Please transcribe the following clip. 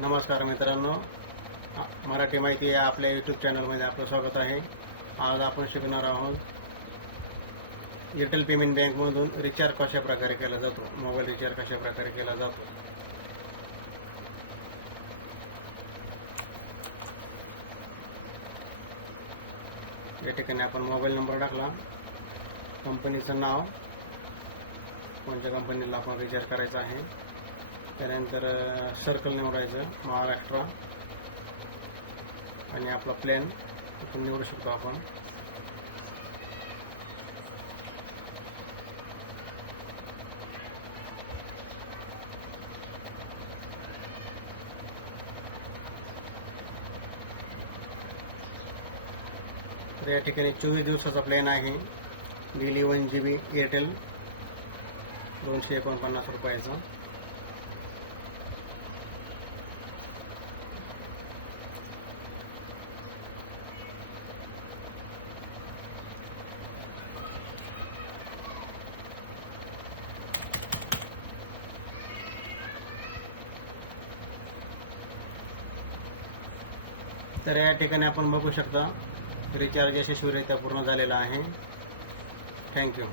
नमस्कार मित्रांनो, मराठी माहिती या आपल्या यूट्यूब चॅनलमध्ये आपलं स्वागत आहे. आज आपण शिकणार आहोत एअरटेल पेमेंट बँकमधून रिचार्ज कशा प्रकारे केला जातो, मोबाईल रिचार्ज कशा प्रकारे केला जातो. या ठिकाणी आपण मोबाईल नंबर टाकला, कंपनीचं नाव, कोणत्या कंपनीला आपण रिचार्ज करायचं आहे, त्यानंतर सर्कल निवडायचं महाराष्ट्र आणि आपला प्लॅन आपण निवडू शकतो. आपण तर या ठिकाणी 24 दिवसाचा प्लॅन आहे. डेली 1 GB एअरटेल 249 रुपयाचा. तर या ठिकाणी आपण बघू शकता रिचार्ज यशस्वीरित्या पूर्ण झालेला आहे. थँक्यू.